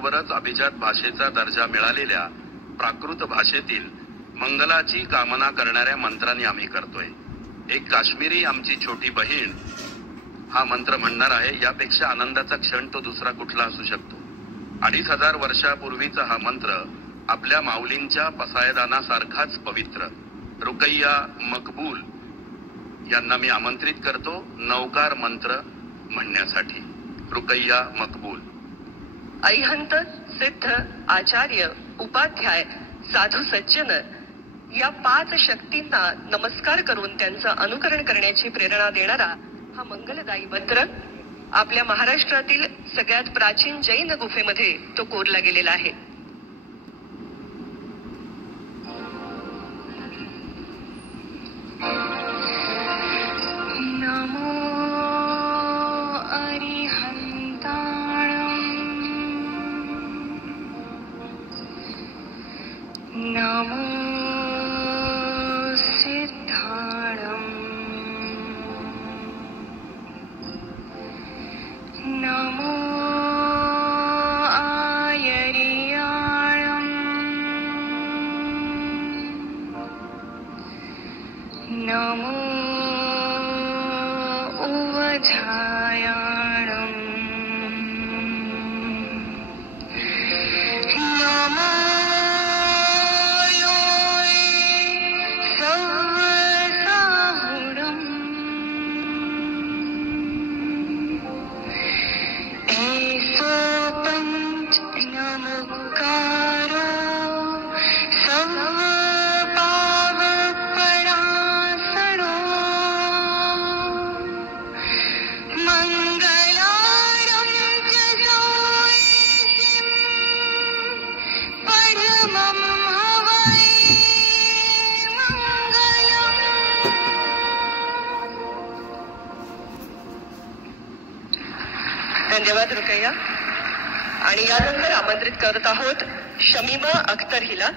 बरोबरच अभिजात भाषेचा दर्जा मिळालेल्या प्राकृत भाषेतील मंगलाची कामना करणाऱ्या मंत्रांनी आम्ही करतोय. एक काश्मीरी आमची छोटी बहीण हा मंत्र म्हणणार आहे. यापेक्षा आनंदाचा क्षण तो दुसरा कुठला असू शकतो. 2500 वर्षापूर्वीचा हा मंत्र आपल्या माऊलींच्या पसायदानासारखाच पवित्र. रुकैया मकबूल यांना मी आमंत्रित करतो नवकार मंत्र म्हणण्यासाठी. रुकैया मकबूल. अरिहंत, सिद्ध, आचार्य, उपाध्याय, साधू सज्जन या 5 शक्तींना नमस्कार करून त्यांचं अनुकरण करण्याची प्रेरणा देणारा हा मंगलदायी मंत्र आपल्या महाराष्ट्रातील सगळ्यात प्राचीन जैन गुफेमध्ये तो कोरला गेलेला आहे. नमो सिद्धाणं नमो आयर्याणं नमो उवधायाणं नमो धन्यवाद रुकैया. आणि यानंतर आमंत्रित करत आहोत शमीमा अख्तर हिला.